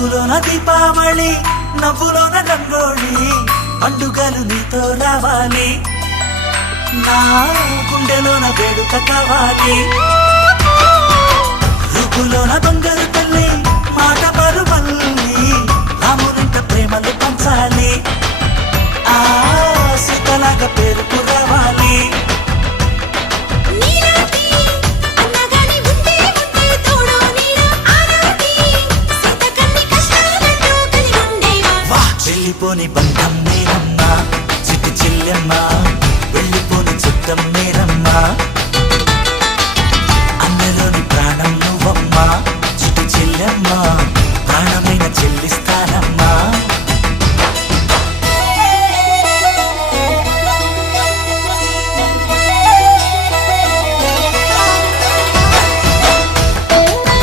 చూపులోన దీపావళి నవ్వులోన రంగోళి పండుగలు నీతో రావాలి నా గుండెలోన వేడుక కావాలి రూపులోన బంగారు తల్లి మాట పరువల్లి రామునింట ప్రేమలు పంచాలి ఆ సీతలాగా పేరుకు రావాలి చెల్లిపోని బంధం